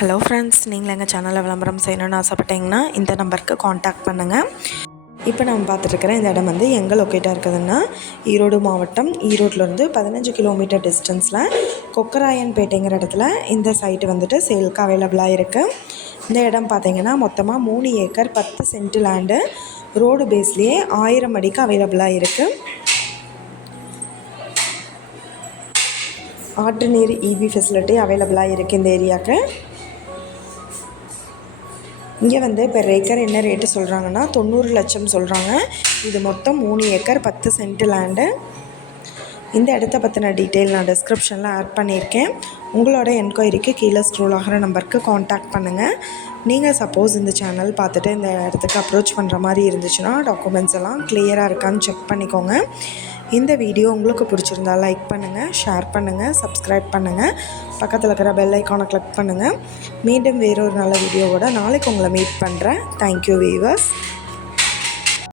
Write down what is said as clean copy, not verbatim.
Hello friends, நீங்கள் எங்கள் சேனலில் விளம்பரம் செய்யணும்னு ஆசைப்பட்டீங்கன்னா இந்த நம்பருக்கு காண்டாக்ட் பண்ணுங்கள். இப்போ நம்ம பார்த்துட்ருக்கிற இந்த இடம் வந்து எங்கே லொக்கேட்டாக இருக்குதுன்னா ஈரோடு மாவட்டம். ஈரோட்டிலேருந்து 15 கிலோமீட்டர் டிஸ்டன்ஸில் கொக்கராயன்பேட்டைங்கிற இடத்துல இந்த சைட்டு வந்துட்டு சேலுக்கு அவைலபிளாக இருக்குது. இந்த இடம் பார்த்திங்கன்னா மொத்தமாக 3 ஏக்கர் 10 சென்ட் லேண்டு ரோடு பேஸ்லேயே 1000 அடிக்கு அவைலபிளாக இருக்குது. ஆற்று நீர் இபி ஃபெசிலிட்டி அவைலபிளாக இருக்குது இந்த ஏரியாவுக்கு. இங்கே வந்து பெர் ஏக்கர் என்ன ரேட்டு சொல்கிறாங்கன்னா 90 லட்சம் சொல்கிறாங்க. இது மொத்தம் 3 ஏக்கர் 10 சென்ட் லேண்டு. இந்த இடத்த பற்றின டீட்டெயில் நான் டிஸ்கிரிப்ஷனில் ஆட் பண்ணியிருக்கேன். உங்களோட என்கொயரிக்கு கீழே ஸ்க்ரோல் ஆகிற நம்பருக்கு காண்டாக்ட் பண்ணுங்கள். நீங்கள் சப்போஸ் இந்த சேனல் பார்த்துட்டு இந்த இடத்துக்கு அப்ரோச் பண்ணுற மாதிரி இருந்துச்சுன்னா டாக்குமெண்ட்ஸ் எல்லாம் கிளியராக இருக்கான்னு செக் பண்ணிக்கோங்க. இந்த வீடியோ உங்களுக்கு பிடிச்சிருந்தா லைக் பண்ணுங்கள், ஷேர் பண்ணுங்கள், சப்ஸ்கிரைப் பண்ணுங்கள், பக்கத்தில் இருக்கிற பெல் ஐக்கானை கிளிக் பண்ணுங்கள். மீண்டும் வேறொரு நல்ல வீடியோவோட நாளைக்கு உங்களை மீட் பண்ணுறேன். Thank you viewers.